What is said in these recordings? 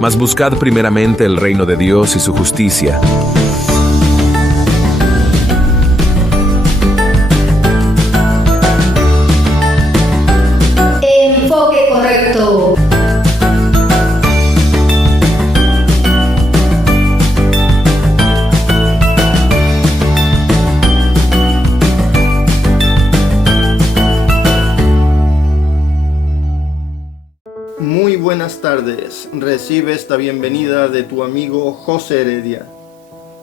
Mas buscad primeramente el reino de Dios y su justicia. Enfoque correcto. Muy buenas tardes, recibe esta bienvenida de tu amigo José Heredia.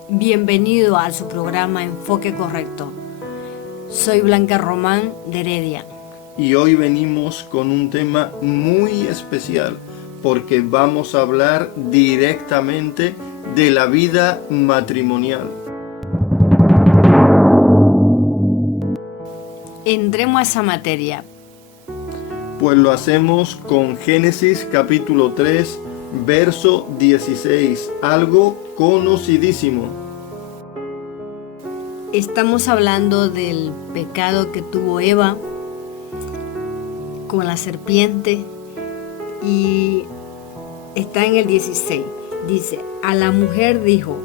Bienvenido a su programa Enfoque Correcto. Soy Blanca Román de Heredia. Y hoy venimos con un tema muy especial porque vamos a hablar directamente de la vida matrimonial. Entremos a esa materia. Pues lo hacemos con Génesis capítulo 3, verso 16, algo conocidísimo. Estamos hablando del pecado que tuvo Eva con la serpiente y está en el 16. Dice, a la mujer dijo,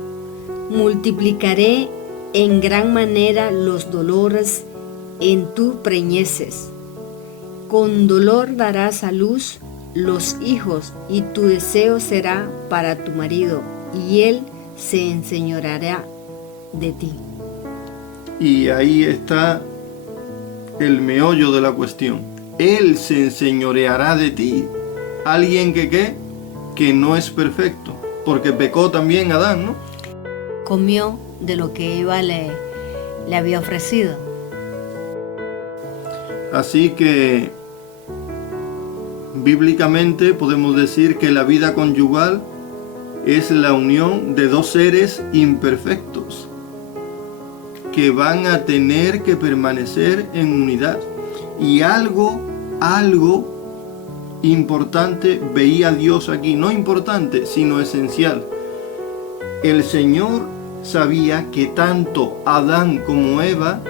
multiplicaré en gran manera los dolores en tu preñeces. Con dolor darás a luz los hijos, y tu deseo será para tu marido, y él se enseñoreará de ti. Y ahí está el meollo de la cuestión. Él se enseñoreará de ti. Alguien que no es perfecto, porque pecó también Adán, ¿no? Comió de lo que Eva le había ofrecido. Así que bíblicamente podemos decir que la vida conyugal es la unión de dos seres imperfectos que van a tener que permanecer en unidad. Y algo importante veía Dios aquí, no importante, sino esencial. El Señor sabía que tanto Adán como Eva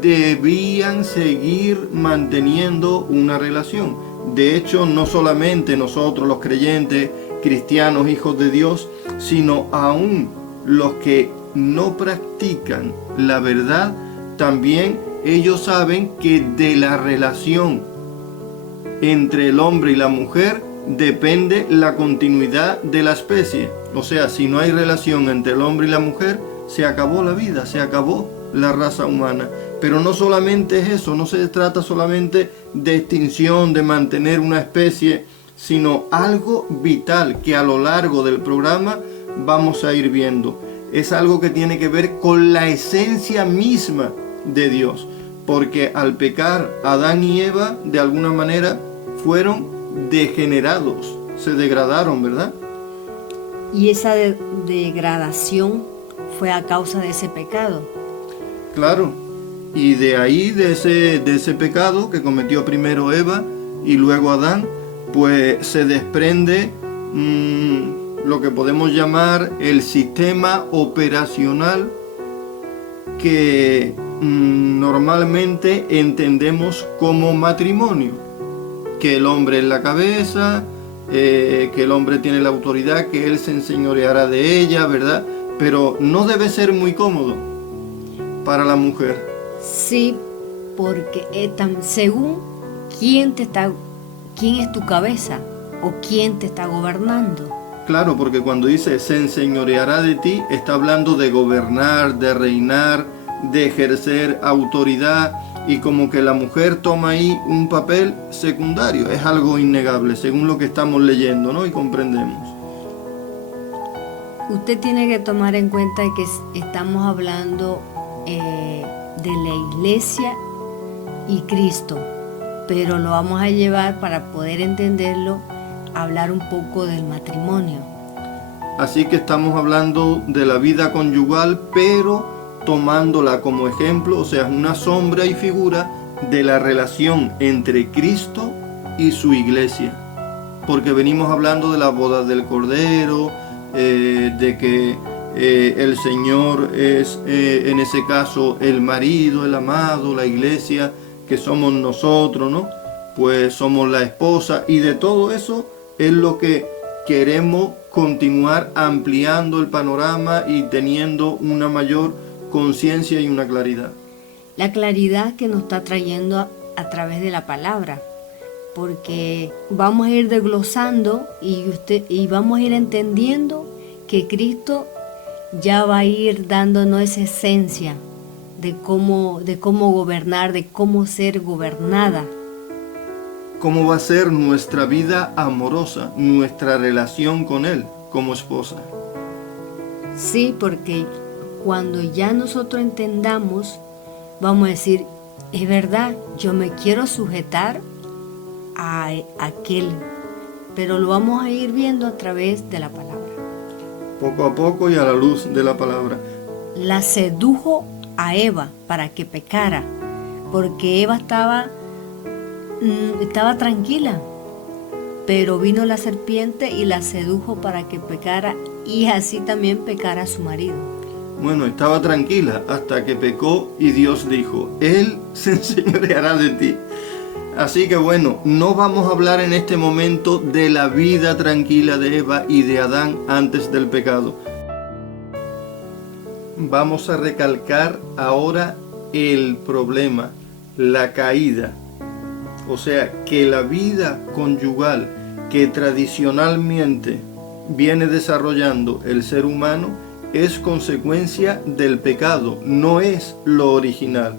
debían seguir manteniendo una relación. De hecho, no solamente nosotros los creyentes, cristianos, hijos de Dios, sino aún los que no practican la verdad, también ellos saben que de la relación entre el hombre y la mujer depende la continuidad de la especie. O sea, si no hay relación entre el hombre y la mujer, se acabó la vida, se acabó la raza humana. Pero no solamente es eso, no se trata solamente de extinción, de mantener una especie, sino algo vital que a lo largo del programa vamos a ir viendo. Es algo que tiene que ver con la esencia misma de Dios, porque al pecar Adán y Eva de alguna manera fueron degenerados, se degradaron, ¿verdad? Y esa degradación fue a causa de ese pecado. Claro, y de ahí, de ese pecado que cometió primero Eva y luego Adán, pues se desprende lo que podemos llamar el sistema operacional que normalmente entendemos como matrimonio, que el hombre es la cabeza, que el hombre tiene la autoridad, que él se enseñoreará de ella, ¿verdad? Pero no debe ser muy cómodo para la mujer. Sí, porque según quién es tu cabeza o quién te está gobernando. Claro, porque cuando dice se enseñoreará de ti, está hablando de gobernar, de reinar, de ejercer autoridad, y como que la mujer toma ahí un papel secundario. Es algo innegable, según lo que estamos leyendo, ¿no? Y comprendemos. Usted tiene que tomar en cuenta que estamos hablando de la iglesia y Cristo, pero lo vamos a llevar para poder entenderlo, hablar un poco del matrimonio. Así que estamos hablando de la vida conyugal, pero tomándola como ejemplo, o sea, una sombra y figura de la relación entre Cristo y su iglesia. Porque venimos hablando de la boda del Cordero, de que el Señor es en ese caso el marido, el amado, la iglesia, que somos nosotros, ¿no? Pues somos la esposa, y de todo eso es lo que queremos continuar ampliando el panorama y teniendo una mayor conciencia y una claridad. La claridad que nos está trayendo a través de la palabra, porque vamos a ir desglosando y vamos a ir entendiendo que Cristo ya va a ir dándonos esa esencia de cómo gobernar, de cómo ser gobernada. ¿Cómo va a ser nuestra vida amorosa, nuestra relación con Él como esposa? Sí, porque cuando ya nosotros entendamos, vamos a decir, es verdad, yo me quiero sujetar a aquel, pero lo vamos a ir viendo a través de la palabra. Poco a poco y a la luz de la palabra. La sedujo a Eva para que pecara, porque Eva estaba tranquila, pero vino la serpiente y la sedujo para que pecara y así también pecara su marido. Bueno, estaba tranquila hasta que pecó y Dios dijo, Él se enseñoreará de ti. Así que bueno, no vamos a hablar en este momento de la vida tranquila de Eva y de Adán antes del pecado. Vamos a recalcar ahora el problema, la caída. O sea, que la vida conyugal que tradicionalmente viene desarrollando el ser humano es consecuencia del pecado, no es lo original.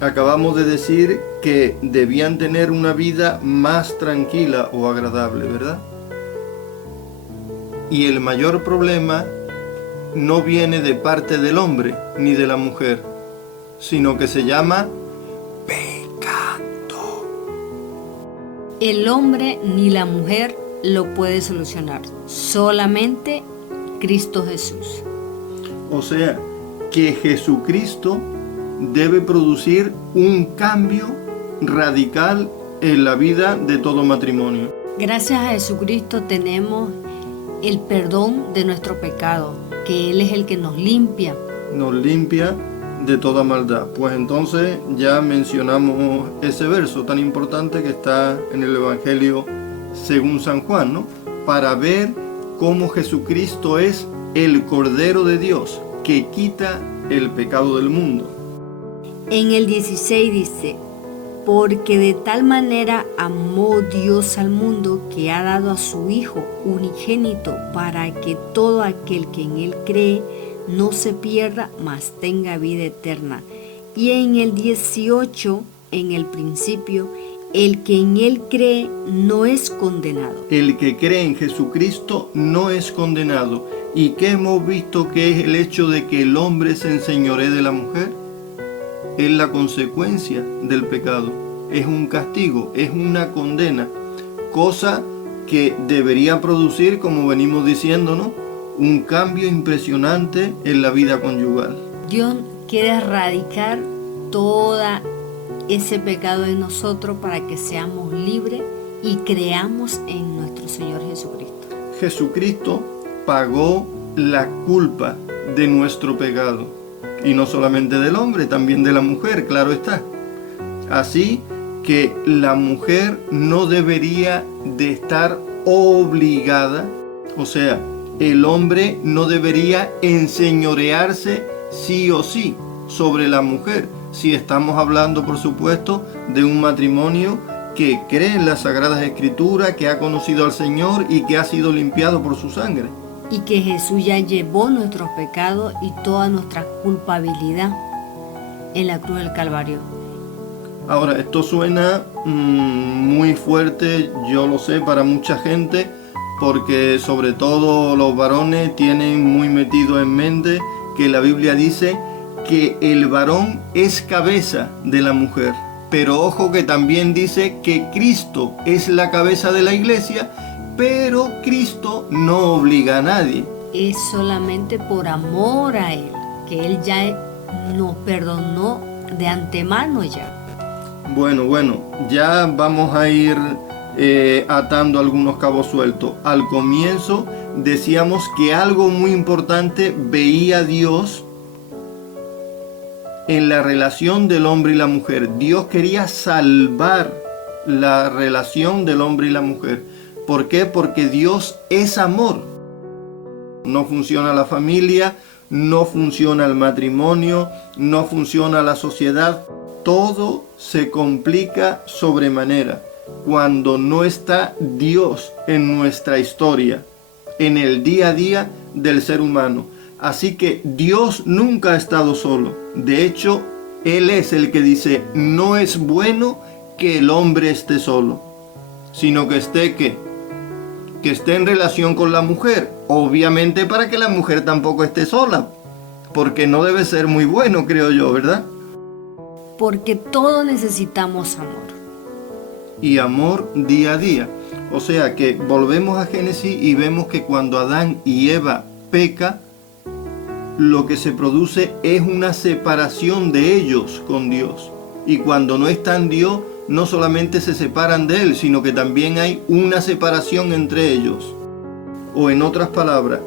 Acabamos de decir que debían tener una vida más tranquila o agradable, ¿verdad? Y el mayor problema no viene de parte del hombre ni de la mujer, sino que se llama pecado. El hombre ni la mujer lo puede solucionar, solamente Cristo Jesús. O sea, que Jesucristo debe producir un cambio radical en la vida de todo matrimonio. Gracias a Jesucristo tenemos el perdón de nuestro pecado, que Él es el que nos limpia. Nos limpia de toda maldad. Pues entonces ya mencionamos ese verso tan importante que está en el Evangelio según San Juan, ¿no? Para ver cómo Jesucristo es el Cordero de Dios que quita el pecado del mundo. En el 16 dice, porque de tal manera amó Dios al mundo que ha dado a su Hijo unigénito para que todo aquel que en Él cree no se pierda, mas tenga vida eterna. Y en el 18, en el principio, el que en Él cree no es condenado. El que cree en Jesucristo no es condenado. ¿Y qué hemos visto que es el hecho de que el hombre se enseñoree de la mujer? Es la consecuencia del pecado, es un castigo, es una condena, cosa que debería producir, como venimos diciendo, ¿no? Un cambio impresionante en la vida conyugal. Dios quiere erradicar todo ese pecado en nosotros para que seamos libres y creamos en nuestro Señor Jesucristo. Jesucristo pagó la culpa de nuestro pecado. Y no solamente del hombre, también de la mujer, claro está. Así que la mujer no debería de estar obligada, o sea, el hombre no debería enseñorearse sí o sí sobre la mujer, si estamos hablando, por supuesto, de un matrimonio que cree en las Sagradas Escrituras, que ha conocido al Señor y que ha sido limpiado por su sangre. Y que Jesús ya llevó nuestros pecados y toda nuestra culpabilidad en la cruz del Calvario. Ahora, esto suena muy fuerte, yo lo sé, para mucha gente, porque sobre todo los varones tienen muy metido en mente que la Biblia dice que el varón es cabeza de la mujer. Pero ojo que también dice que Cristo es la cabeza de la iglesia, pero Cristo no obliga a nadie. Es solamente por amor a Él, que Él ya nos perdonó de antemano ya. Bueno, ya vamos a ir atando algunos cabos sueltos. Al comienzo decíamos que algo muy importante veía Dios en la relación del hombre y la mujer. Dios quería salvar la relación del hombre y la mujer. ¿Por qué? Porque Dios es amor. No funciona la familia, no funciona el matrimonio, no funciona la sociedad. Todo se complica sobremanera cuando no está Dios en nuestra historia, en el día a día del ser humano. Así que Dios nunca ha estado solo. De hecho, Él es el que dice, no es bueno que el hombre esté solo, sino que esté que esté en relación con la mujer. Obviamente para que la mujer tampoco esté sola, porque no debe ser muy bueno, creo yo, ¿verdad? Porque todos necesitamos amor. Y amor día a día. O sea que volvemos a Génesis y vemos que cuando Adán y Eva pecan, lo que se produce es una separación de ellos con Dios. Y cuando no están Dios, no solamente se separan de Él, sino que también hay una separación entre ellos. O en otras palabras,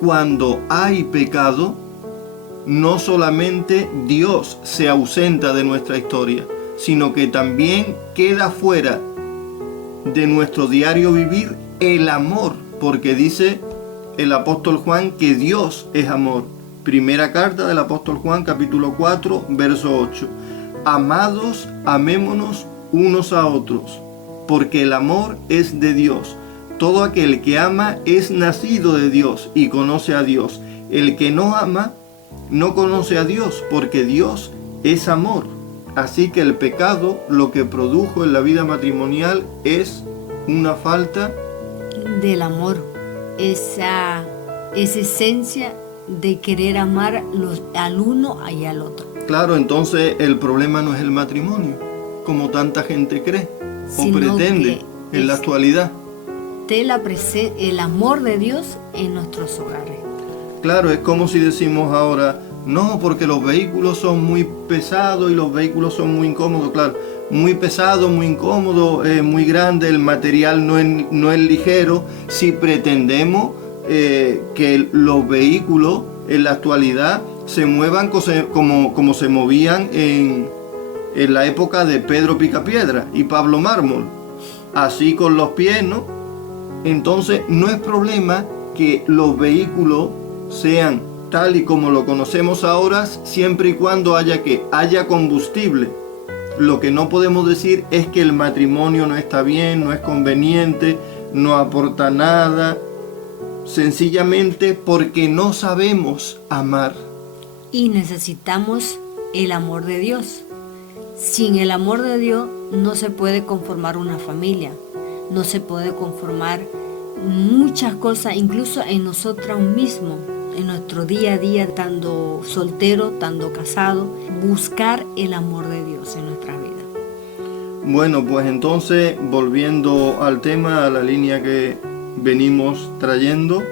cuando hay pecado, no solamente Dios se ausenta de nuestra historia, sino que también queda fuera de nuestro diario vivir el amor, porque dice el apóstol Juan que Dios es amor. Primera carta del apóstol Juan, capítulo 4, verso 8. Amados, amémonos unos a otros, porque el amor es de Dios. Todo aquel que ama es nacido de Dios y conoce a Dios. El que no ama no conoce a Dios, porque Dios es amor. Así que el pecado lo que produjo en la vida matrimonial es una falta del amor, esa esencia de querer amar al uno y al otro. Claro, entonces el problema no es el matrimonio, como tanta gente cree o pretende en la actualidad. El amor de Dios en nuestros hogares. Claro, es como si decimos ahora, no, porque los vehículos son muy pesados y los vehículos son muy incómodos. Claro, muy pesado, muy incómodo, muy grande, el material no es ligero. Si pretendemos que los vehículos en la actualidad se muevan como se movían en la época de Pedro Picapiedra y Pablo Mármol, así con los pies, ¿no? Entonces no es problema que los vehículos sean tal y como lo conocemos ahora, siempre y cuando haya combustible. Lo que no podemos decir es que el matrimonio no está bien, no es conveniente, no aporta nada, sencillamente porque no sabemos amar. Y necesitamos el amor de Dios. Sin el amor de Dios no se puede conformar una familia, no se puede conformar muchas cosas, incluso en nosotros mismos, en nuestro día a día, estando soltero, estando casado, buscar el amor de Dios en nuestra vida. Bueno, pues entonces, volviendo al tema, a la línea que venimos trayendo,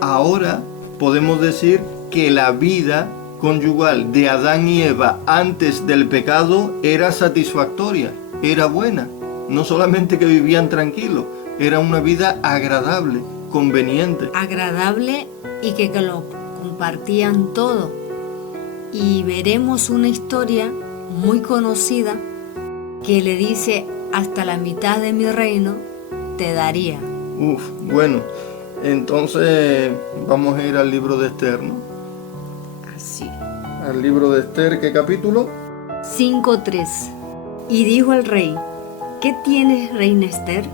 ahora podemos decir que la vida conyugal de Adán y Eva antes del pecado era satisfactoria, era buena. No solamente que vivían tranquilos, era una vida agradable, conveniente. Agradable y que lo compartían todo. Y veremos una historia muy conocida que le dice, hasta la mitad de mi reino te daría. Bueno, entonces vamos a ir al libro de Esther, ¿no? Así. Al libro de Esther, ¿qué capítulo? 5:3. Y dijo el rey, ¿qué tienes, reina Esther?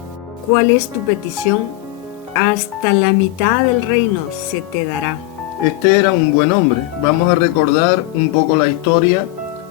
¿Cuál es tu petición? Hasta la mitad del reino se te dará. Este era un buen hombre. Vamos a recordar un poco la historia,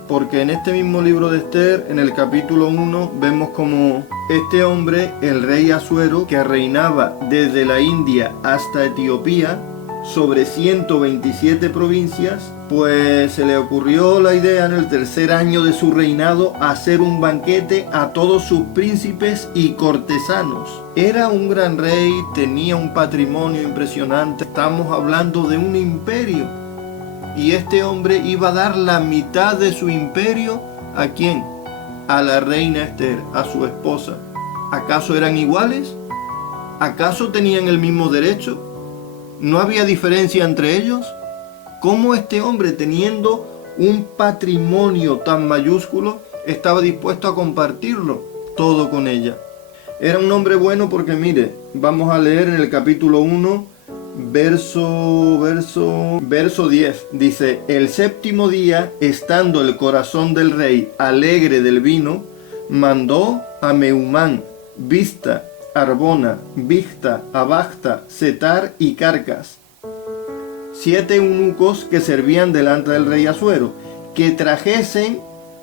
porque en este mismo libro de Esther, en el capítulo 1, vemos como este hombre, el rey Asuero, que reinaba desde la India hasta Etiopía, sobre 127 provincias, pues se le ocurrió la idea en el tercer año de su reinado hacer un banquete a todos sus príncipes y cortesanos. Era un gran rey, tenía un patrimonio impresionante, estamos hablando de un imperio. Y este hombre iba a dar la mitad de su imperio, ¿a quién? A la reina Esther, a su esposa. ¿Acaso eran iguales? ¿Acaso tenían el mismo derecho? ¿No había diferencia entre ellos? ¿Cómo este hombre, teniendo un patrimonio tan mayúsculo, estaba dispuesto a compartirlo todo con ella? Era un hombre bueno porque mire, vamos a leer en el capítulo 1, verso 10. Dice, el séptimo día, estando el corazón del rey alegre del vino, mandó a Meumán, Bizta, Arbona, Bigta, Abagta, Setar y Carcas, 7 eunucos que servían delante del rey Asuero, que trajesen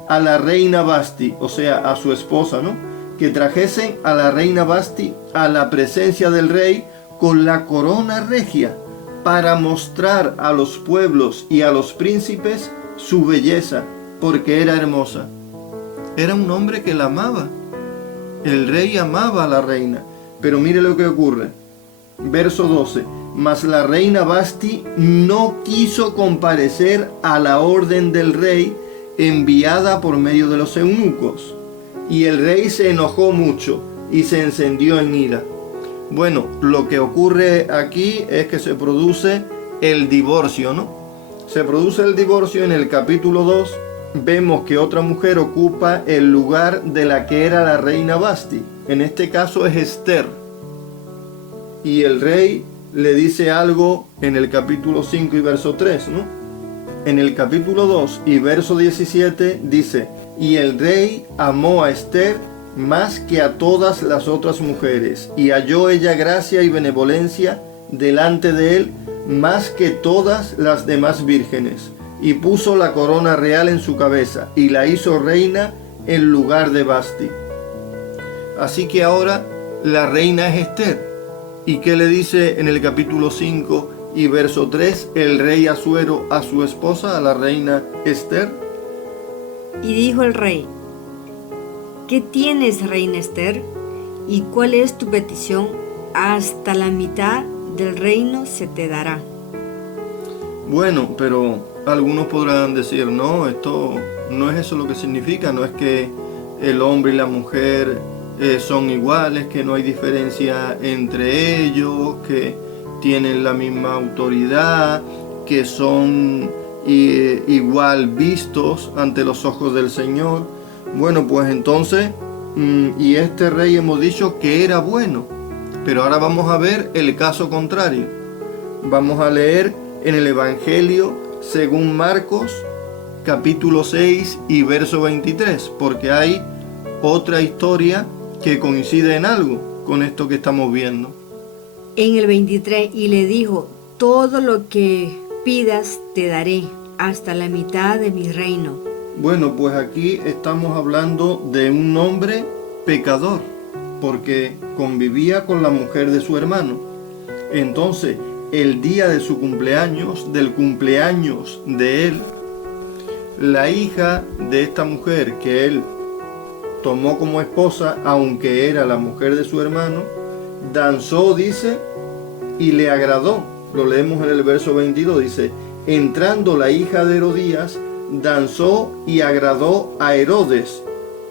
a la reina Vasti, o sea, a su esposa, ¿no? Que trajesen a la reina Vasti a la presencia del rey con la corona regia, para mostrar a los pueblos y a los príncipes su belleza, porque era hermosa. Era un hombre que la amaba. El rey amaba a la reina. Pero mire lo que ocurre. Verso 12. Mas la reina Vasti no quiso comparecer a la orden del rey enviada por medio de los eunucos. Y el rey se enojó mucho y se encendió en ira. Bueno, lo que ocurre aquí es que se produce el divorcio, ¿no? Se produce el divorcio en el capítulo 2. Vemos que otra mujer ocupa el lugar de la que era la reina Vasti. En este caso es Esther. Y el rey le dice algo en el capítulo 5 y verso 3, ¿no? En el capítulo 2 y verso 17 dice, y el rey amó a Esther más que a todas las otras mujeres, y halló ella gracia y benevolencia delante de él más que todas las demás vírgenes, y puso la corona real en su cabeza, y la hizo reina en lugar de Vasti. Así que ahora la reina es Esther. ¿Y qué le dice en el capítulo 5 y verso 3 el rey Asuero a su esposa, a la reina Esther? Y dijo el rey, ¿qué tienes, reina Esther? ¿Y cuál es tu petición? Hasta la mitad del reino se te dará. Bueno, pero algunos podrán decir, no, esto no es eso lo que significa, no es que el hombre y la mujer son iguales, que no hay diferencia entre ellos, que tienen la misma autoridad, que son igual vistos ante los ojos del Señor. Bueno, pues entonces, y este rey hemos dicho que era bueno, pero ahora vamos a ver el caso contrario. Vamos a leer en el Evangelio según Marcos, capítulo 6 y verso 23, porque hay otra historia que coincide en algo con esto que estamos viendo. En el 23, y le dijo, todo lo que pidas te daré, hasta la mitad de mi reino. Bueno, pues aquí estamos hablando de un hombre pecador, porque convivía con la mujer de su hermano. Entonces, el día de su cumpleaños, del cumpleaños de él, la hija de esta mujer que él tomó como esposa, aunque era la mujer de su hermano, danzó, dice, y le agradó. Lo leemos en el verso 22, dice, entrando la hija de Herodías, danzó y agradó a Herodes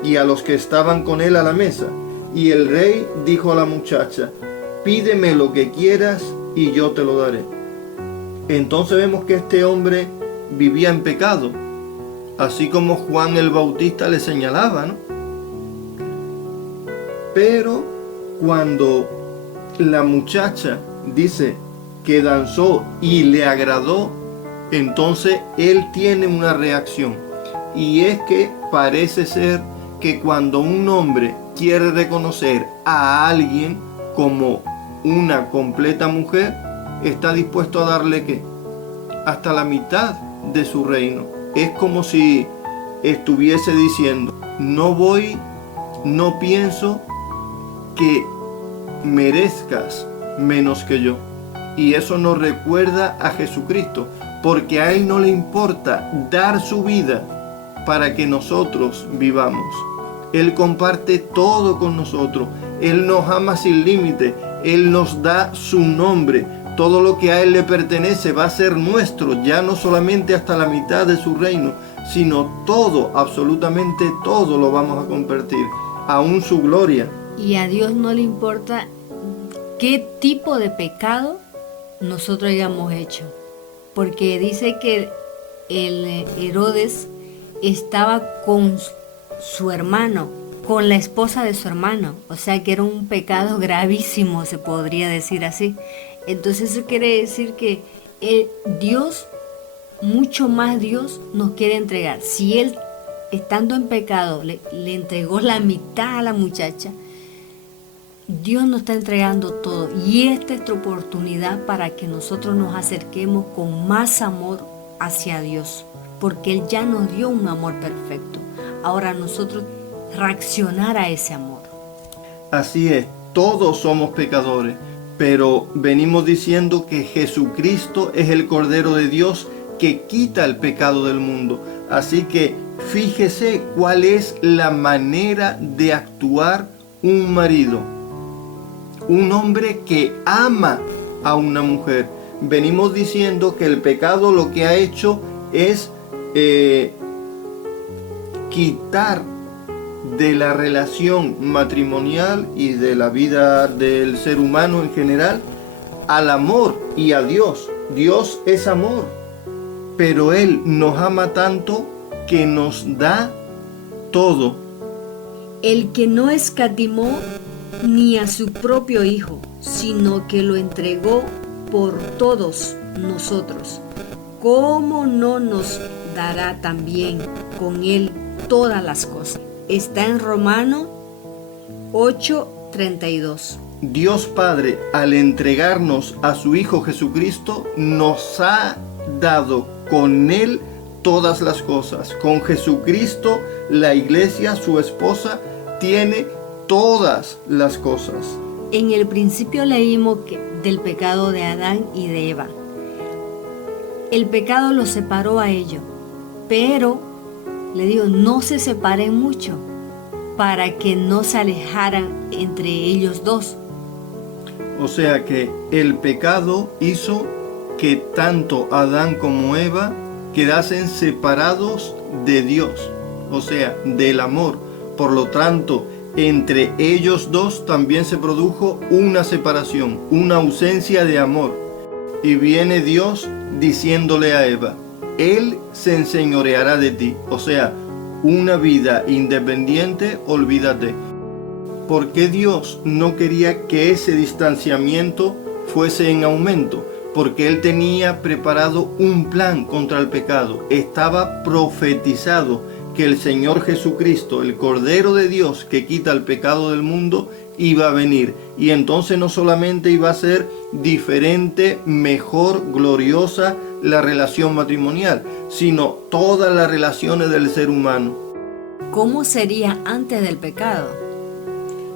y a los que estaban con él a la mesa. Y el rey dijo a la muchacha, pídeme lo que quieras y yo te lo daré. Entonces vemos que este hombre vivía en pecado, así como Juan el Bautista le señalaba, ¿no? Pero cuando la muchacha dice que danzó y le agradó, entonces él tiene una reacción. Y es que parece ser que cuando un hombre quiere reconocer a alguien como una completa mujer, está dispuesto a darle ¿qué? Hasta la mitad de su reino. Es como si estuviese diciendo, no pienso que merezcas menos que yo. Y eso nos recuerda a Jesucristo, porque a Él no le importa dar su vida para que nosotros vivamos. Él comparte todo con nosotros. Él nos ama sin límite. Él nos da su nombre. Todo lo que a Él le pertenece va a ser nuestro, ya no solamente hasta la mitad de su reino, sino todo, absolutamente todo lo vamos a compartir, aún su gloria. Y a Dios no le importa qué tipo de pecado nosotros hayamos hecho, porque dice que el Herodes estaba con su hermano, con la esposa de su hermano, o sea que era un pecado gravísimo, se podría decir así. Entonces eso quiere decir que Dios, mucho más Dios nos quiere entregar. Si Él, estando en pecado, le entregó la mitad a la muchacha, Dios nos está entregando todo, y esta es nuestra oportunidad para que nosotros nos acerquemos con más amor hacia Dios, porque Él ya nos dio un amor perfecto. Ahora nosotros reaccionar a ese amor. Así es, todos somos pecadores, pero venimos diciendo que Jesucristo es el Cordero de Dios que quita el pecado del mundo. Así que fíjese cuál es la manera de actuar un marido, un hombre que ama a una mujer. Venimos diciendo que el pecado lo que ha hecho es quitar de la relación matrimonial y de la vida del ser humano en general al amor y a Dios. Dios es amor, pero Él nos ama tanto que nos da todo. El que no escatimó ni a su propio Hijo, sino que lo entregó por todos nosotros, ¿cómo no nos dará también con Él todas las cosas? Está en Romanos 8:32. Dios Padre, al entregarnos a su Hijo Jesucristo, nos ha dado con Él todas las cosas. Con Jesucristo, la iglesia, su esposa, tiene todas las cosas. En el principio leímos del pecado de Adán y de Eva. El pecado los separó a ellos, pero le digo, no se separen mucho para que no se alejaran entre ellos dos. O sea que el pecado hizo que tanto Adán como Eva quedasen separados de Dios, o sea, del amor. Por lo tanto, entre ellos dos también se produjo una separación, una ausencia de amor. Y viene Dios diciéndole a Eva, Él se enseñoreará de ti. O sea, una vida independiente, olvídate. ¿Por qué Dios no quería que ese distanciamiento fuese en aumento? Porque Él tenía preparado un plan contra el pecado. Estaba profetizado que el Señor Jesucristo, el Cordero de Dios que quita el pecado del mundo, iba a venir. Y entonces no solamente iba a ser diferente, mejor, gloriosa la relación matrimonial, sino todas las relaciones del ser humano. ¿Cómo sería antes del pecado?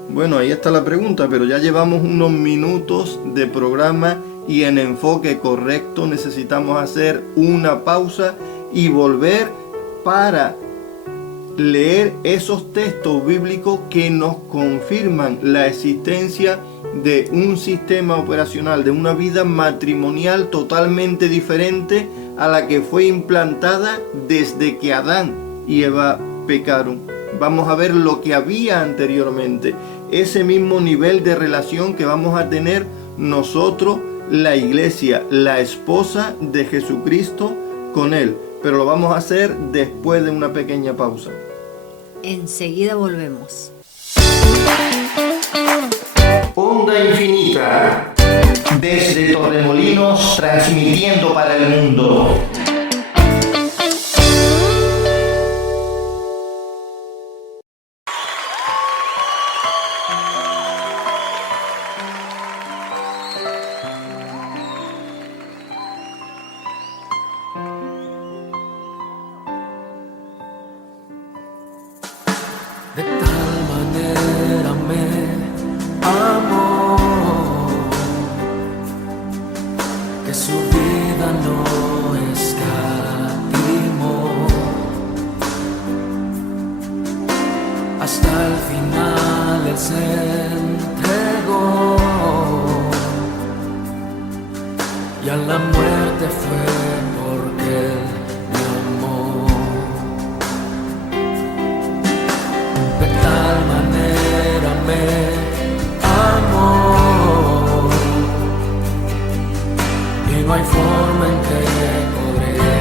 Bueno, ahí está la pregunta, pero ya llevamos unos minutos de programa y en enfoque correcto necesitamos hacer una pausa y volver para leer esos textos bíblicos que nos confirman la existencia de un sistema operacional, de una vida matrimonial totalmente diferente a la que fue implantada desde que Adán y Eva pecaron. Vamos a ver lo que había anteriormente, ese mismo nivel de relación que vamos a tener nosotros, la iglesia, la esposa de Jesucristo con Él. Pero lo vamos a hacer después de una pequeña pausa. Enseguida volvemos. Onda Infinita, desde Torremolinos, transmitiendo para el mundo. De tal manera me amó que su vida no escatimó. Hasta el final Él se entregó y a la muerte fue porque Él me amó. De tal manera me amó y no hay forma en que podré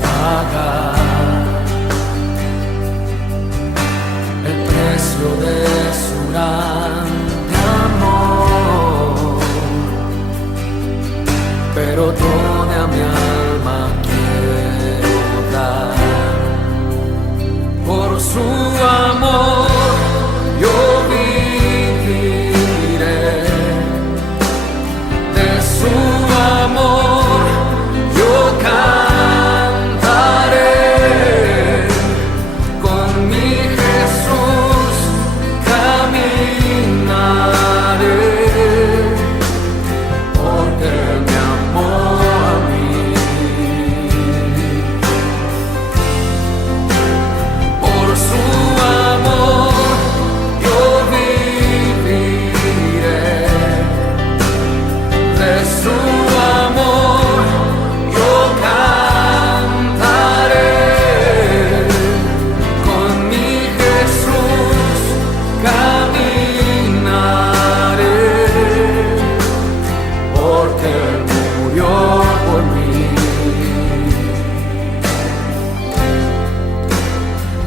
pagar el precio precio de su grande amor, pero toda mi alma quiero dar. Por su amor yo viviré, de su amor yo cantaré, con mi Jesús caminaré, porque me amó a mí. Por su amor yo viviré, de su amor yo cantaré, con mi Jesús caminaré, porque Él murió por mí.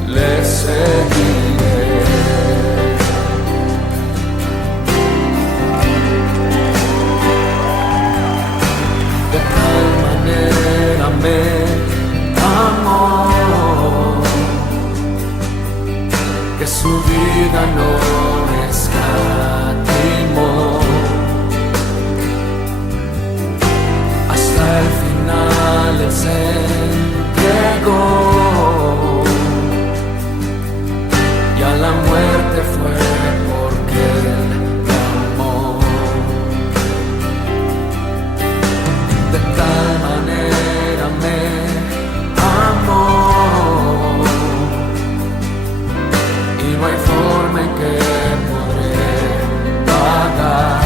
Le seguiré. De tal manera me amó que su vida no escatimó, hasta el final Él se entregó, y a la muerte fue porque Él me amó. De tal manera me amó, y no hay forma en que podré pagar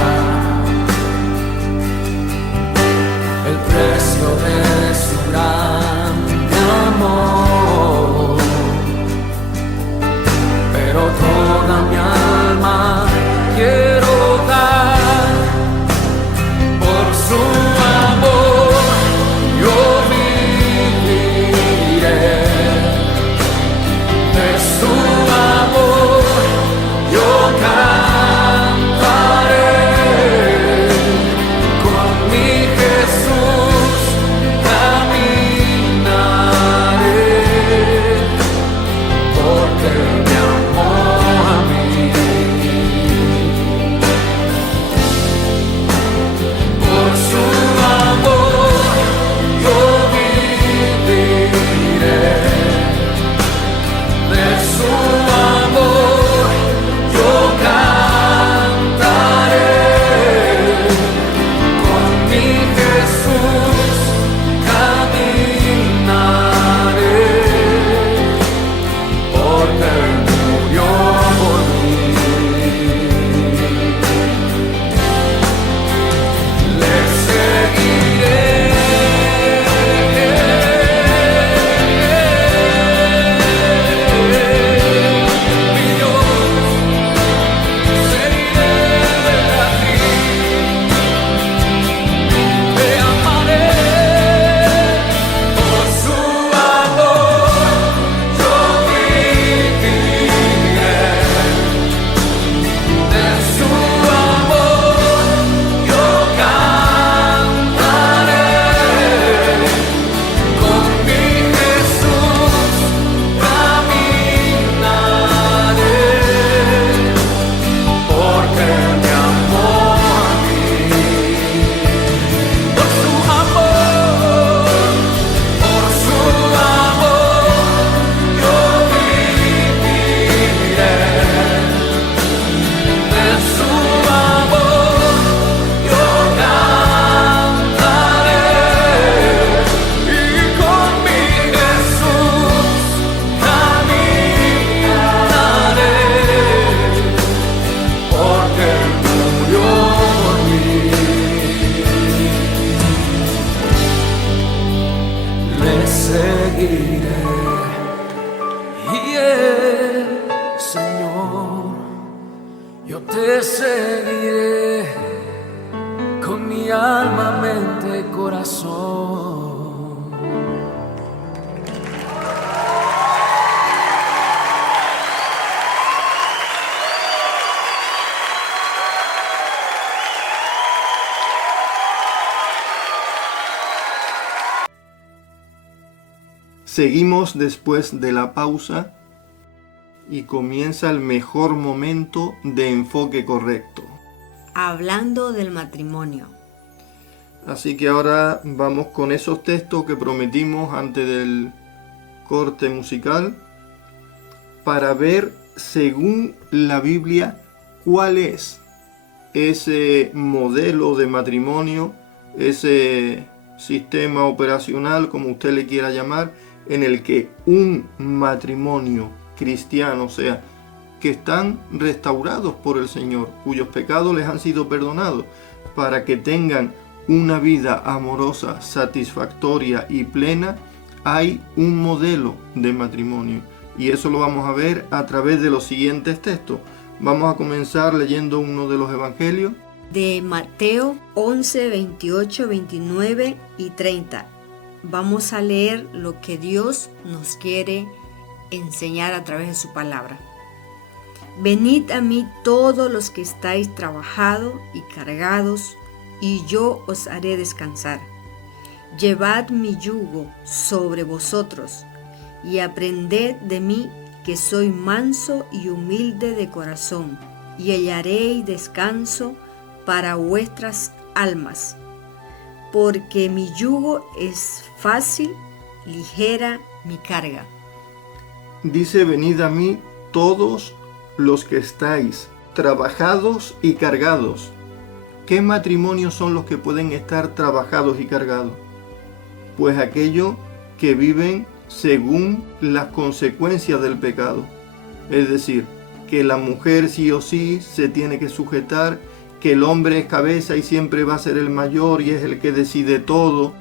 el precio de su grande amor, pero toda mi alma quiero dar. Por su amor yo viviré, de su amor yo cantaré, con mi Jesús caminaré, porque me amó a mí. Por su amor yo viviré, de su amor yo cantaré, con mi Jesús caminaré, porque Él murió por mí. Le seguiré, mi Dios, seguiré a ti, te amaré. Por su amor yo viviré, de su amor yo cantaré, con mi Jesús caminaré, porque me amó a mí. Por su amor yo viviré, de su amor yo cantaré, y con mi Jesús caminaré, porque Él murió por mí. Le seguiré, y Señor, yo te seguiré con mi alma, mente y corazón. Seguimos después de la pausa y comienza el mejor momento de enfoque correcto. Hablando del matrimonio. Así que ahora vamos con esos textos que prometimos antes del corte musical para ver, según la Biblia, cuál es ese modelo de matrimonio, ese sistema operacional, como usted le quiera llamar, en el que un matrimonio cristiano, o sea, que están restaurados por el Señor, cuyos pecados les han sido perdonados, para que tengan una vida amorosa, satisfactoria y plena, hay un modelo de matrimonio. Y eso lo vamos a ver a través de los siguientes textos. Vamos a comenzar leyendo uno de los evangelios. De Mateo 11, 28, 29 y 30. Vamos a leer lo que Dios nos quiere enseñar a través de su palabra. Venid a mí todos los que estáis trabajados y cargados, y yo os haré descansar. Llevad mi yugo sobre vosotros, y aprended de mí, que soy manso y humilde de corazón, y hallaréis descanso para vuestras almas, porque mi yugo es fácil, ligera mi carga. Dice, venid a mí todos los que estáis trabajados y cargados. ¿Qué matrimonios son los que pueden estar trabajados y cargados? Pues aquellos que viven según las consecuencias del pecado. Es decir, que la mujer sí o sí se tiene que sujetar, que el hombre es cabeza y siempre va a ser el mayor y es el que decide todo.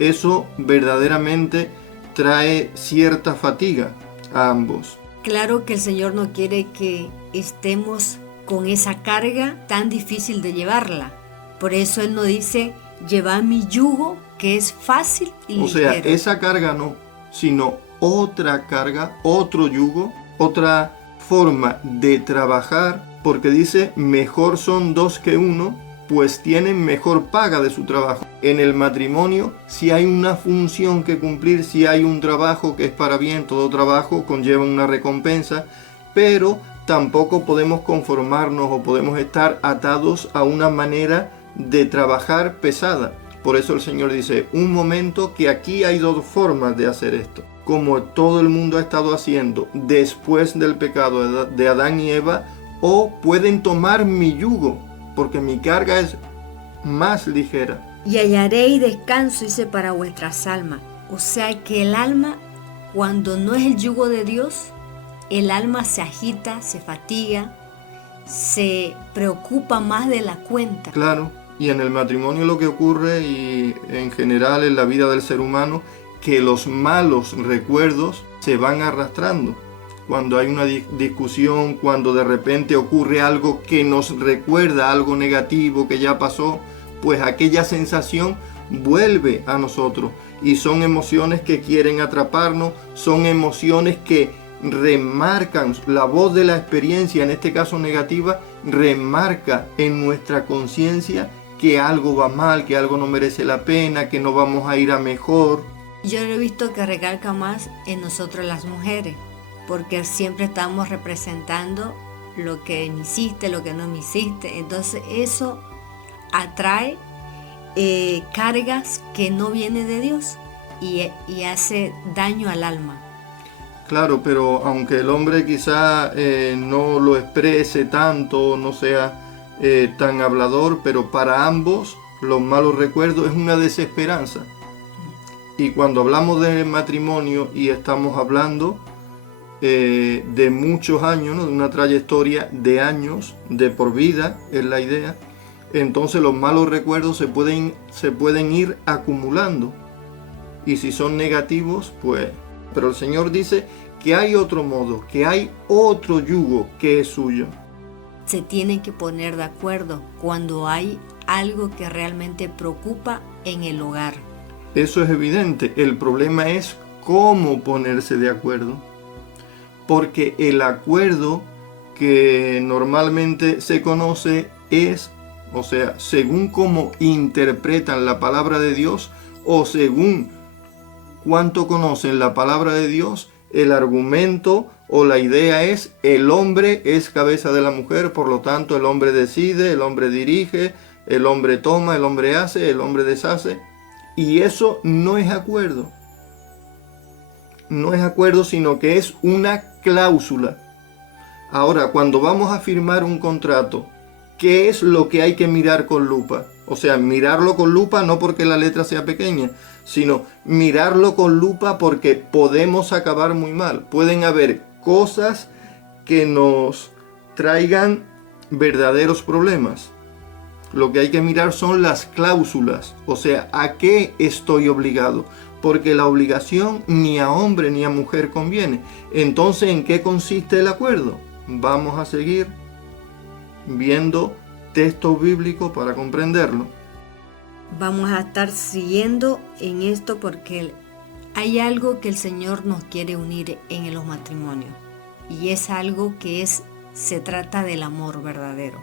Eso verdaderamente trae cierta fatiga a ambos. Claro que el Señor no quiere que estemos con esa carga tan difícil de llevarla. Por eso Él nos dice, llevad mi yugo, que es fácil y ligero. O sea, esa carga no, sino otra carga, otro yugo, otra forma de trabajar, porque dice, mejor son dos que uno, pues tienen mejor paga de su trabajo. En el matrimonio, si hay una función que cumplir, si hay un trabajo que es para bien, todo trabajo conlleva una recompensa, pero tampoco podemos conformarnos o podemos estar atados a una manera de trabajar pesada. Por eso el Señor dice, un momento, que aquí hay dos formas de hacer esto. Como todo el mundo ha estado haciendo después del pecado de Adán y Eva, o pueden tomar mi yugo, porque mi carga es más ligera. Y hallaréis descanso, dice, para vuestras almas. O sea que el alma, cuando no es el yugo de Dios, el alma se agita, se fatiga, se preocupa más de la cuenta. Claro, y en el matrimonio lo que ocurre, y en general en la vida del ser humano, que los malos recuerdos se van arrastrando. Cuando hay una discusión, cuando de repente ocurre algo que nos recuerda algo negativo que ya pasó, pues aquella sensación vuelve a nosotros. Y son emociones que quieren atraparnos, son emociones que remarcan, la voz de la experiencia, en este caso negativa, remarca en nuestra conciencia que algo va mal, que algo no merece la pena, que no vamos a ir a mejor. Yo lo he visto que recalca más en nosotros las mujeres, porque siempre estamos representando lo que me hiciste, lo que no me hiciste. Entonces eso atrae cargas que no vienen de Dios y hace daño al alma. Claro, pero aunque el hombre quizá no lo exprese tanto, no sea tan hablador, pero para ambos los malos recuerdos es una desesperanza. Y cuando hablamos de matrimonio y estamos hablando de muchos años, ¿no? De una trayectoria de años, de por vida, es la idea, entonces los malos recuerdos se pueden ir acumulando. Y si son negativos, pues... Pero el Señor dice que hay otro modo, que hay otro yugo que es suyo. Se tienen que poner de acuerdo cuando hay algo que realmente preocupa en el hogar. Eso es evidente. El problema es cómo ponerse de acuerdo. Porque el acuerdo que normalmente se conoce es, o sea, según cómo interpretan la palabra de Dios o según cuánto conocen la palabra de Dios, el argumento o la idea es: el hombre es cabeza de la mujer, por lo tanto el hombre decide, el hombre dirige, el hombre toma, el hombre hace, el hombre deshace. Y eso no es acuerdo. No es acuerdo, sino que es una cláusula. Ahora, cuando vamos a firmar un contrato, ¿qué es lo que hay que mirar con lupa? O sea, mirarlo con lupa no porque la letra sea pequeña, sino mirarlo con lupa porque podemos acabar muy mal. Pueden haber cosas que nos traigan verdaderos problemas. Lo que hay que mirar son las cláusulas, o sea, ¿a qué estoy obligado? Porque la obligación ni a hombre ni a mujer conviene. Entonces, ¿en qué consiste el acuerdo? Vamos a seguir viendo textos bíblicos para comprenderlo. Vamos a estar siguiendo en esto porque hay algo que el Señor nos quiere unir en los matrimonios. Y es algo que se trata del amor verdadero.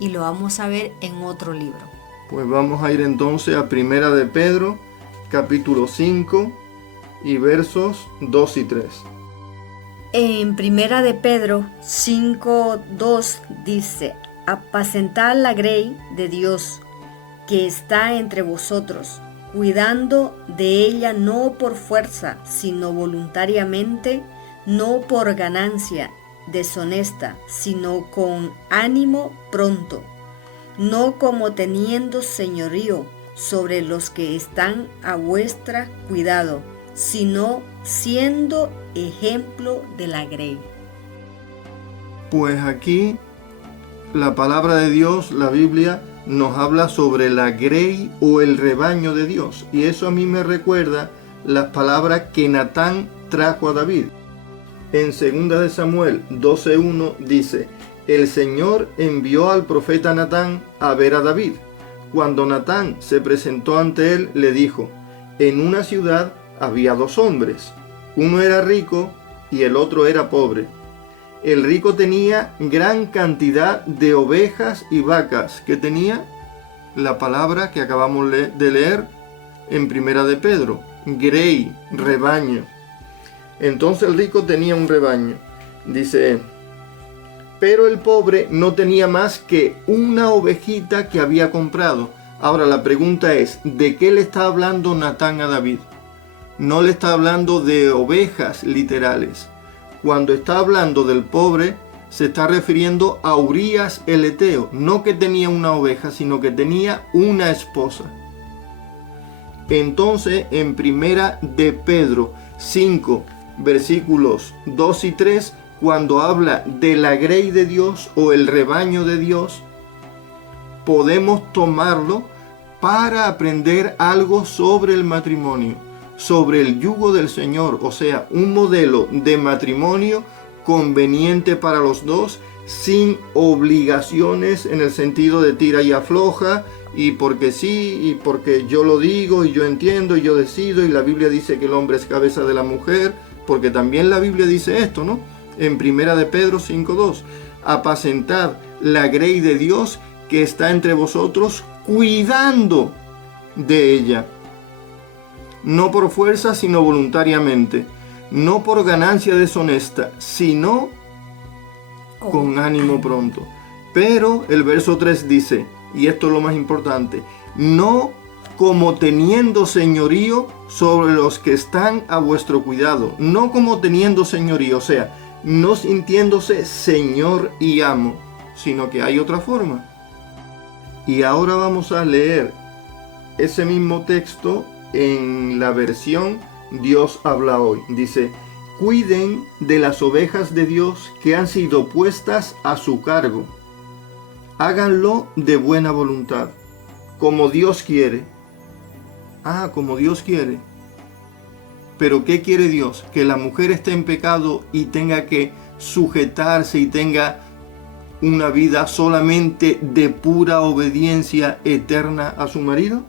Y lo vamos a ver en otro libro. Pues vamos a ir entonces a Primera de Pedro, capítulo 5 y versos 2 y 3. En Primera de Pedro 5:2 dice: apacentad la grey de Dios que está entre vosotros, cuidando de ella no por fuerza, sino voluntariamente, no por ganancia deshonesta, sino con ánimo pronto, no como teniendo señorío sobre los que están a vuestra cuidado, sino siendo ejemplo de la grey. Pues aquí la palabra de Dios, la Biblia, nos habla sobre la grey o el rebaño de Dios. Y eso a mí me recuerda las palabras que Natán trajo a David. En 2 de Samuel 12:1 dice: el Señor envió al profeta Natán a ver a David. Cuando Natán se presentó ante él, le dijo: en una ciudad había 2 hombres. Uno era rico y el otro era pobre. El rico tenía gran cantidad de ovejas y vacas. ¿Qué tenía? La palabra que acabamos de leer en Primera de Pedro: grey, rebaño. Entonces el rico tenía un rebaño. Dice: pero el pobre no tenía más que una ovejita que había comprado. Ahora la pregunta es: ¿de qué le está hablando Natán a David? No le está hablando de ovejas literales. Cuando está hablando del pobre, se está refiriendo a Urías el Eteo. No que tenía una oveja, sino que tenía una esposa. Entonces, en Primera de Pedro 5, versículos 2 y 3, cuando habla de la grey de Dios o el rebaño de Dios, podemos tomarlo para aprender algo sobre el matrimonio, sobre el yugo del Señor, o sea, un modelo de matrimonio conveniente para los dos, sin obligaciones en el sentido de tira y afloja, y porque sí, y porque yo lo digo, y yo entiendo, y yo decido, y la Biblia dice que el hombre es cabeza de la mujer, porque también la Biblia dice esto, ¿no? En Primera de Pedro 5:2, apacentad la grey de Dios que está entre vosotros, cuidando de ella, no por fuerza, sino voluntariamente, no por ganancia deshonesta, sino con ánimo pronto. Pero el verso 3 dice, y esto es lo más importante: no como teniendo señorío sobre los que están a vuestro cuidado. No como teniendo señorío, o sea, no sintiéndose señor y amo, sino que hay otra forma. Y ahora vamos a leer ese mismo texto en la versión Dios habla hoy. Dice: cuiden de las ovejas de Dios que han sido puestas a su cargo. Háganlo de buena voluntad, como Dios quiere. Como Dios quiere. Pero ¿qué quiere Dios? ¿Que la mujer esté en pecado y tenga que sujetarse y tenga una vida solamente de pura obediencia eterna a su marido?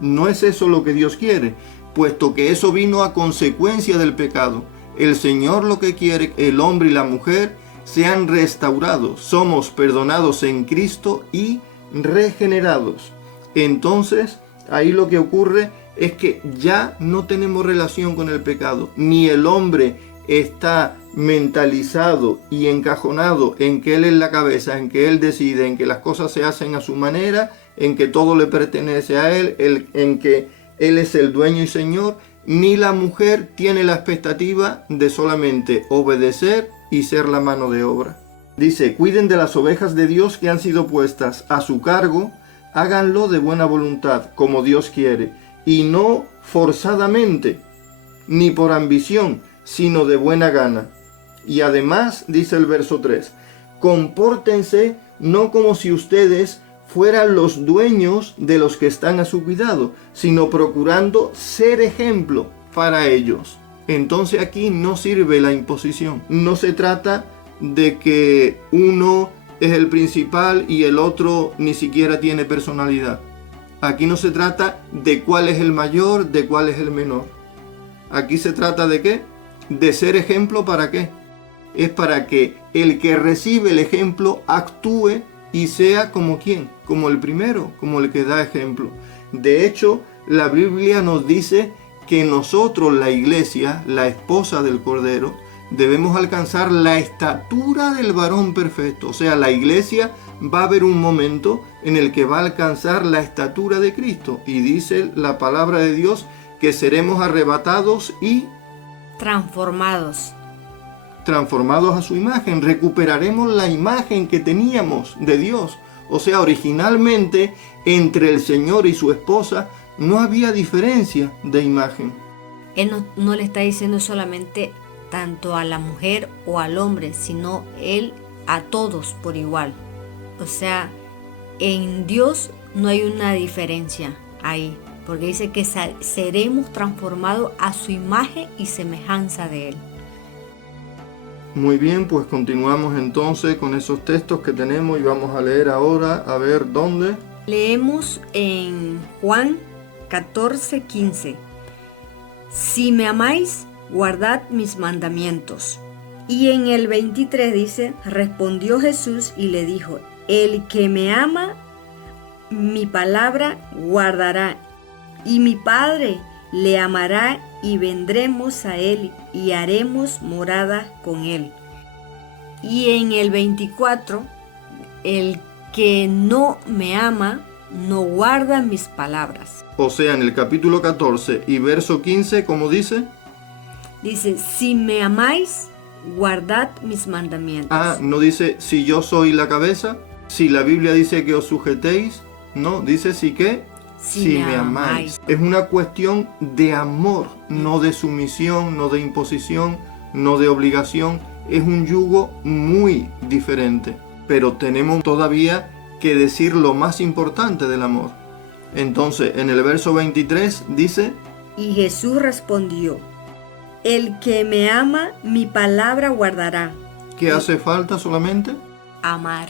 No es eso lo que Dios quiere, puesto que eso vino a consecuencia del pecado. El Señor lo que quiere, el hombre y la mujer sean restaurados. Somos perdonados en Cristo y regenerados. Entonces, ahí lo que ocurre es que ya no tenemos relación con el pecado, ni el hombre está mentalizado y encajonado en que él es la cabeza, en que él decide, en que las cosas se hacen a su manera, en que todo le pertenece a él, en que él es el dueño y señor, ni la mujer tiene la expectativa de solamente obedecer y ser la mano de obra. Dice, cuiden de las ovejas de Dios que han sido puestas a su cargo, háganlo de buena voluntad, como Dios quiere, y no forzadamente, ni por ambición, sino de buena gana. Y además, dice el verso 3, compórtense no como si ustedes fueran los dueños de los que están a su cuidado, sino procurando ser ejemplo para ellos. Entonces aquí no sirve la imposición. No se trata de que uno es el principal y el otro ni siquiera tiene personalidad. Aquí no se trata de cuál es el mayor, de cuál es el menor. Aquí se trata de ¿qué? De ser ejemplo. ¿Para qué? Es para que el que recibe el ejemplo actúe y sea como ¿quién? Como el primero, como el que da ejemplo. De hecho, la Biblia nos dice que nosotros, la iglesia, la esposa del Cordero, debemos alcanzar la estatura del varón perfecto. O sea, la iglesia va a haber un momento en el que va a alcanzar la estatura de Cristo. Y dice la palabra de Dios que seremos arrebatados y transformados a su imagen. Recuperaremos la imagen que teníamos de Dios. O sea, originalmente entre el Señor y su esposa no había diferencia de imagen. Él no le está diciendo solamente tanto a la mujer o al hombre, sino Él a todos por igual. O sea, en Dios no hay una diferencia ahí, porque dice que seremos transformados a su imagen y semejanza de Él. Muy bien, pues continuamos entonces con esos textos que tenemos y vamos a leer ahora, a ver dónde. Leemos en Juan 14:15. Si me amáis, guardad mis mandamientos. Y en el 23 dice, respondió Jesús y le dijo, el que me ama, mi palabra guardará, y mi Padre le amará, y vendremos a él y haremos morada con él. Y en el 24, el que no me ama, no guarda mis palabras. O sea, en el capítulo 14 y verso 15, ¿cómo dice? Dice, si me amáis, guardad mis mandamientos. No dice, si yo soy la cabeza, si la Biblia dice que os sujetéis, no, dice si qué, si me amáis. Es una cuestión de amor, no de sumisión, no de imposición, no de obligación. Es un yugo muy diferente, pero tenemos todavía que decir lo más importante del amor. Entonces, en el verso 23 dice, y Jesús respondió, el que me ama, mi palabra guardará. ¿Qué hace falta solamente? Amar.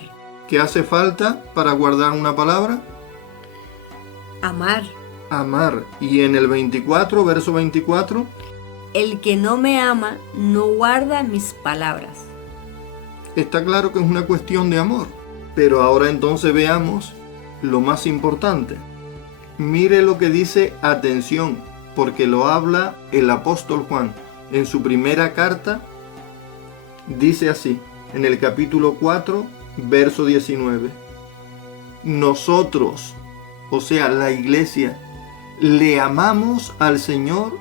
¿Qué hace falta para guardar una palabra? Amar. Amar. Y en el 24, verso 24, el que no me ama, no guarda mis palabras. Está claro que es una cuestión de amor. Pero ahora entonces veamos lo más importante. Mire lo que dice, atención, porque lo habla el apóstol Juan. En su primera carta dice así, en el capítulo 4, verso 19. Nosotros, o sea, la iglesia, le amamos al Señor,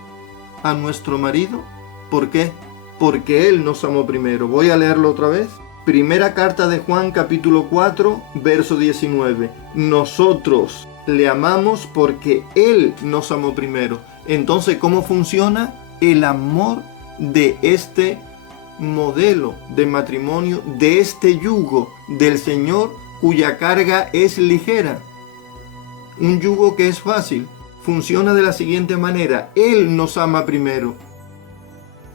a nuestro marido. ¿Por qué? Porque Él nos amó primero. Voy a leerlo otra vez. Primera carta de Juan, capítulo 4, verso 19. Nosotros le amamos porque Él nos amó primero. Entonces, ¿cómo funciona el amor de este modelo de matrimonio, de este yugo del Señor cuya carga es ligera? Un yugo que es fácil. Funciona de la siguiente manera. Él nos ama primero.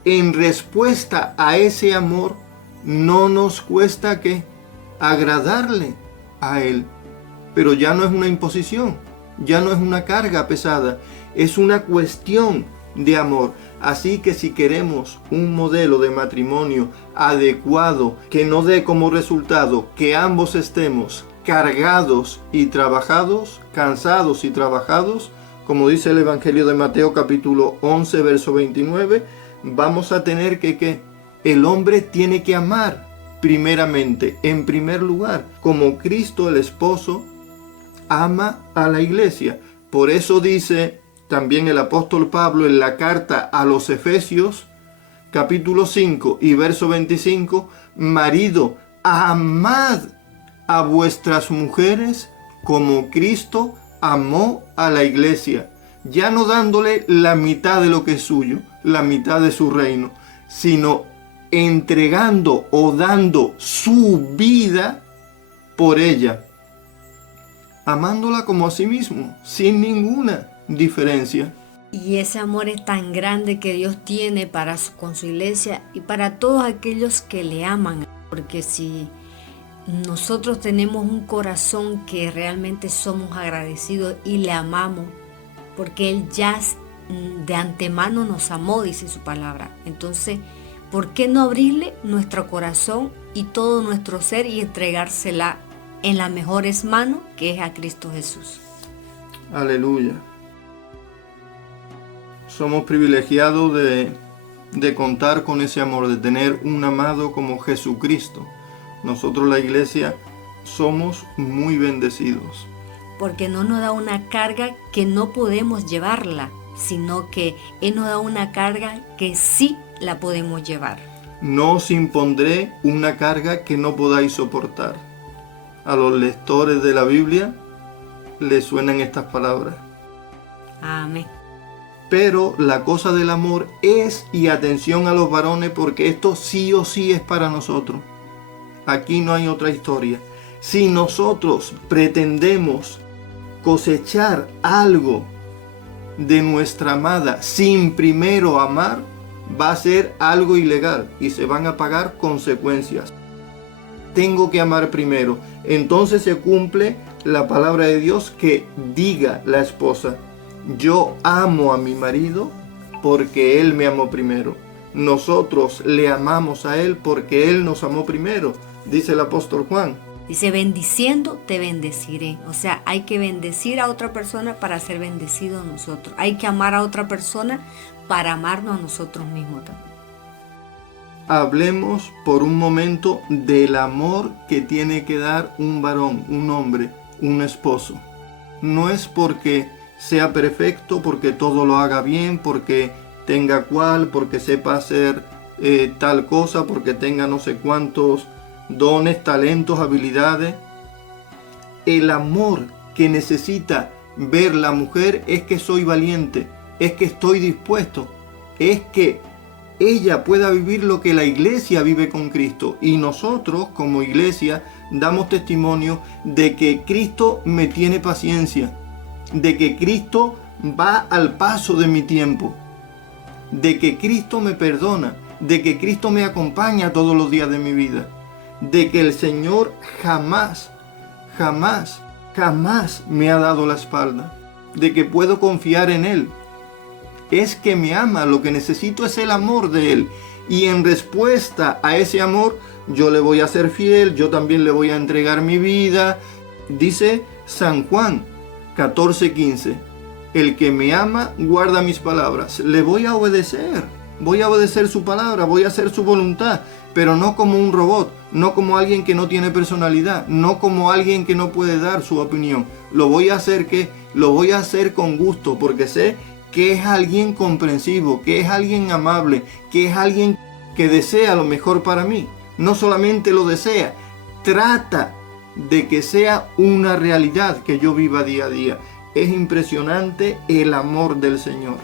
En respuesta a ese amor, no nos cuesta ¿qué? Agradarle a Él. Pero ya no es una imposición, ya no es una carga pesada, es una cuestión de amor. Así que si queremos un modelo de matrimonio adecuado, que no dé como resultado que ambos estemos cargados y trabajados, cansados y trabajados, como dice el Evangelio de Mateo capítulo 11, verso 29, vamos a tener que el hombre tiene que amar primeramente, en primer lugar, como Cristo el esposo ama a la iglesia. Por eso dice también el apóstol Pablo en la carta a los Efesios, capítulo 5 y verso 25, marido, amad a vuestras mujeres como Cristo amó a la iglesia, ya no dándole la mitad de lo que es suyo, la mitad de su reino, sino entregando o dando su vida por ella, amándola como a sí mismo, sin ninguna diferencia. Y ese amor es tan grande que Dios tiene con su iglesia y para todos aquellos que le aman. Porque si nosotros tenemos un corazón que realmente somos agradecidos y le amamos, porque Él ya de antemano nos amó, dice su palabra. Entonces, ¿por qué no abrirle nuestro corazón y todo nuestro ser y entregársela en las mejores manos, que es a Cristo Jesús? Aleluya. Somos privilegiados de contar con ese amor, de tener un amado como Jesucristo. Nosotros, la iglesia, somos muy bendecidos. Porque no nos da una carga que no podemos llevarla, sino que Él nos da una carga que sí la podemos llevar. No os impondré una carga que no podáis soportar. A los lectores de la Biblia les suenan estas palabras. Amén. Pero la cosa del amor es, y atención a los varones, porque esto sí o sí es para nosotros. Aquí no hay otra historia. Si nosotros pretendemos cosechar algo de nuestra amada sin primero amar, va a ser algo ilegal y se van a pagar consecuencias. Tengo que amar primero. Entonces se cumple la palabra de Dios que diga la esposa: yo amo a mi marido porque él me amó primero. Nosotros le amamos a él porque él nos amó primero, dice el apóstol Juan. Dice, bendiciendo te bendeciré. O sea, hay que bendecir a otra persona para ser bendecidos nosotros. Hay que amar a otra persona para amarnos a nosotros mismos también. Hablemos por un momento del amor que tiene que dar un varón, un hombre, un esposo. No es porque sea perfecto, porque todo lo haga bien, porque tenga cual, porque sepa hacer tal cosa, porque tenga no sé cuántos dones, talentos, habilidades. El amor que necesita ver la mujer es que soy valiente, es que estoy dispuesto, es que ella pueda vivir lo que la iglesia vive con Cristo. Y nosotros como iglesia damos testimonio de que Cristo me tiene paciencia, de que Cristo va al paso de mi tiempo, de que Cristo me perdona, de que Cristo me acompaña todos los días de mi vida, de que el Señor jamás me ha dado la espalda, de que puedo confiar en Él. Es que me ama, lo que necesito es el amor de Él. Y en respuesta a ese amor, yo le voy a ser fiel, yo también le voy a entregar mi vida. Dice San Juan 14:15, el que me ama guarda mis palabras. Le voy a obedecer su palabra, voy a hacer su voluntad, pero no como un robot, no como alguien que no tiene personalidad, no como alguien que no puede dar su opinión. Lo voy a hacer con gusto, porque sé que es alguien comprensivo, que es alguien amable, que es alguien que desea lo mejor para mí. No solamente lo desea, trata de que sea una realidad que yo viva día a día. Es impresionante el amor del Señor.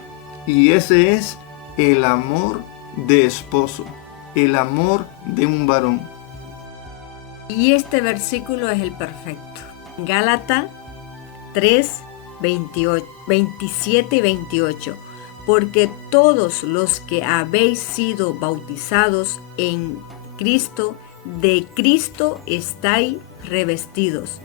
Y ese es el amor de esposo, el amor de un varón. Y este versículo es el perfecto. Gálatas 3, 27 y 28. Porque todos los que habéis sido bautizados en Cristo, de Cristo estáis revestidos.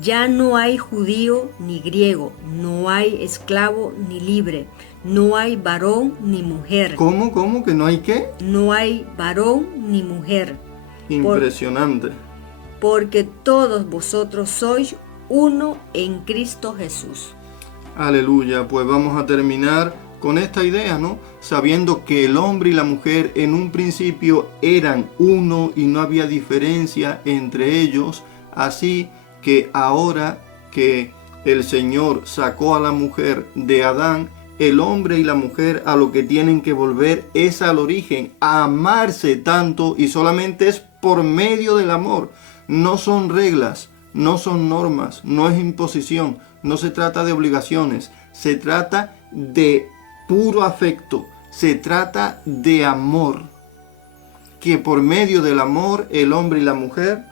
Ya no hay judío ni griego, no hay esclavo ni libre, no hay varón ni mujer. ¿Cómo? ¿Que no hay qué? No hay varón ni mujer. Impresionante. Porque todos vosotros sois uno en Cristo Jesús. Aleluya, pues vamos a terminar con esta idea, ¿no? Sabiendo que el hombre y la mujer en un principio eran uno y no había diferencia entre ellos, así que ahora que el Señor sacó a la mujer de Adán, el hombre y la mujer a lo que tienen que volver es al origen, a amarse tanto, y solamente es por medio del amor. No son reglas, no son normas, no es imposición, no se trata de obligaciones, se trata de puro afecto, se trata de amor. Que por medio del amor el hombre y la mujer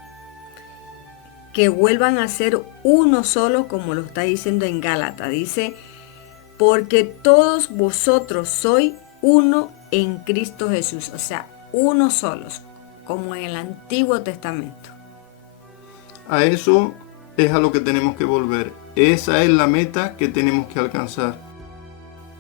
que vuelvan a ser uno solo, como lo está diciendo en Gálatas. Dice, porque todos vosotros sois uno en Cristo Jesús. O sea, uno solos, como en el Antiguo Testamento. A eso es a lo que tenemos que volver. Esa es la meta que tenemos que alcanzar.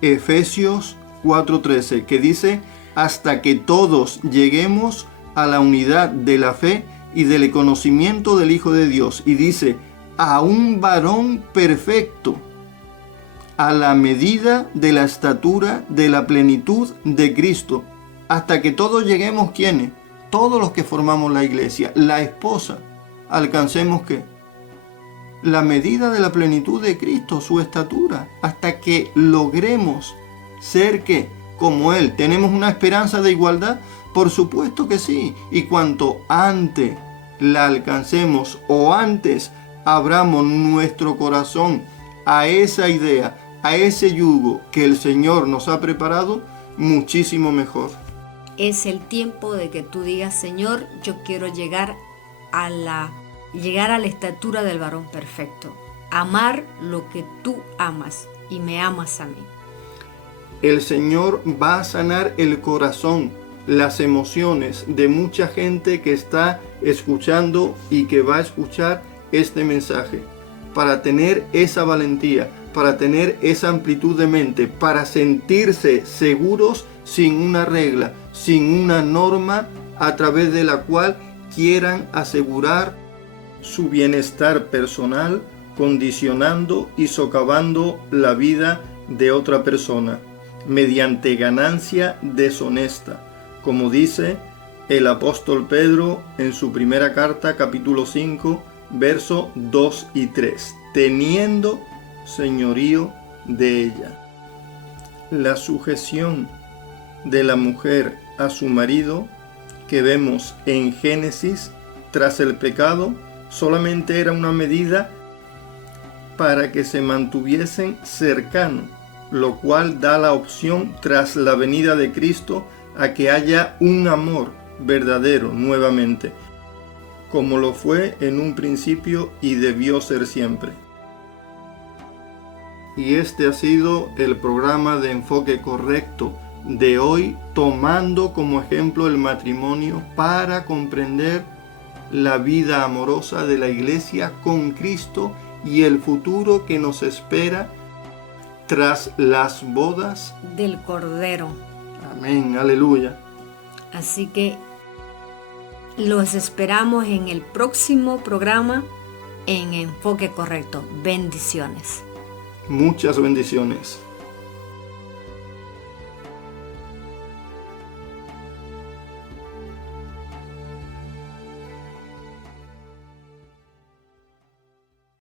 Efesios 4:13, que dice, hasta que todos lleguemos a la unidad de la fe y del conocimiento del Hijo de Dios. Y dice, a un varón perfecto, a la medida de la estatura de la plenitud de Cristo. Hasta que todos lleguemos, ¿quiénes? Todos los que formamos la iglesia, la esposa, alcancemos ¿qué? La medida de la plenitud de Cristo, su estatura, hasta que logremos ser ¿qué? Como Él. ¿Tenemos una esperanza de igualdad? Por supuesto que sí. Y cuanto antes la alcancemos o antes abramos nuestro corazón a esa idea, a ese yugo que el Señor nos ha preparado, muchísimo mejor. Es el tiempo de que tú digas, Señor, yo quiero llegar a la estatura del varón perfecto. Amar lo que tú amas y me amas a mí. El Señor va a sanar el corazón, las emociones de mucha gente que está escuchando y que va a escuchar este mensaje, para tener esa valentía, para tener esa amplitud de mente, para sentirse seguros sin una regla, sin una norma a través de la cual quieran asegurar su bienestar personal, condicionando y socavando la vida de otra persona mediante ganancia deshonesta, como dice el apóstol Pedro en su primera carta, capítulo 5, versos 2 y 3, teniendo señorío de ella. La sujeción de la mujer a su marido que vemos en Génesis tras el pecado solamente era una medida para que se mantuviesen cercanos, lo cual da la opción tras la venida de Cristo a que haya un amor verdadero nuevamente, como lo fue en un principio y debió ser siempre. Y este ha sido el programa de Enfoque Correcto de hoy, tomando como ejemplo el matrimonio para comprender la vida amorosa de la iglesia con Cristo y el futuro que nos espera tras las bodas del Cordero. Amén, aleluya. Así que los esperamos en el próximo programa en Enfoque Correcto. Bendiciones. Muchas bendiciones.